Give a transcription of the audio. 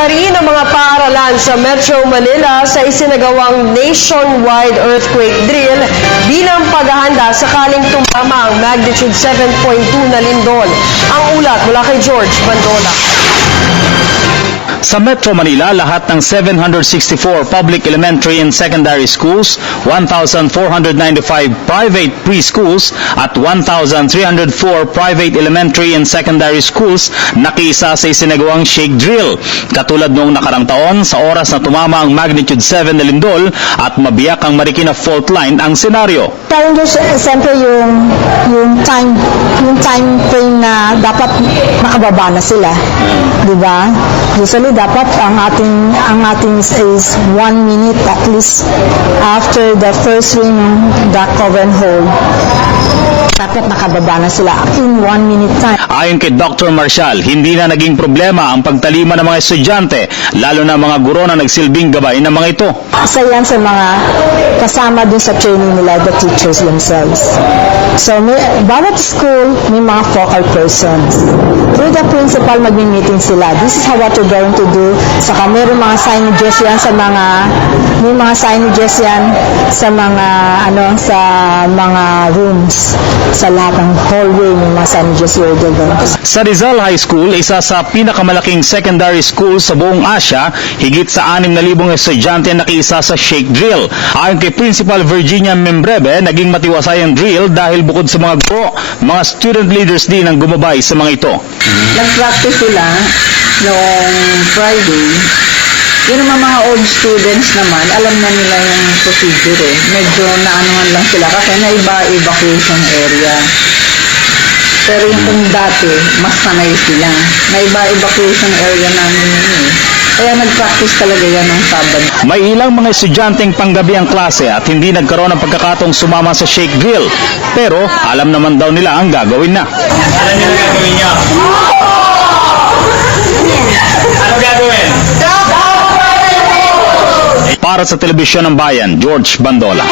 Sari ng mga paaralan sa Metro Manila sa isinagawang nationwide earthquake drill bilang paghahanda sakaling tumama ang magnitude 7.2 na lindol. Ang ulat mula kay George Bandola. Sa Metro Manila, lahat ng 764 public elementary and secondary schools, 1,495 private preschools at 1,304 private elementary and secondary schools nakiisa sa isinagawang shake drill. Katulad noong nakarang taon, sa oras na tumama ang magnitude 7 na lindol at mabiyak ang Marikina fault line ang senaryo. Challenges, siyempre yung time frame na dapat makababa na sila. Di ba? Usually dapat ang ating is 1 minute at least after the first ring the cover and hold. Dapat nakababa na sila in 1 minute time. Ayon kay Dr. Marcial, hindi na naging problema ang pagtalima ng mga estudyante, lalo na mga guro na nagsilbing gabay ng mga ito. Isa yan sa mga kasama dun sa training nila, the teachers themselves. So, bawat school, may mga focal persons. Through the principal, magmi-meeting sila. This is what we're going to do. Saka meron mga signages yan sa mga, may mga signages yan sa mga, sa mga rooms. Sa lahat ng hallway, may mga signages here. Sa Rizal High School, isa sa pinakamalaking secondary school sa buong Asia, higit sa 6,000 estudyante nakiisa sa shake drill. Ayon kay Principal Virginia Membrebe, naging matiwasay ang drill dahil bukod sa mga guro, mga student leaders din ang gumabay sa mga ito. Nag-practice sila noong Friday. Yung mga old students naman, alam na nila yung procedure eh. Medyo naanuhan lang sila kasi naiba-evacuation area. Pero yung kung dati, mas sanay sila. Naiba-evacuation area namin yun eh. Kaya nag-practice talaga yan ng Sabado. May ilang mga estudyanteng panggabi ang klase at hindi nagkaroon ng pagkakataong sumama sa shake drill. Pero alam naman daw nila ang gagawin na. Alam niyo na gagawin niyo? Ano gagawin? Para sa Telebisyon ng Bayan, George Bandola.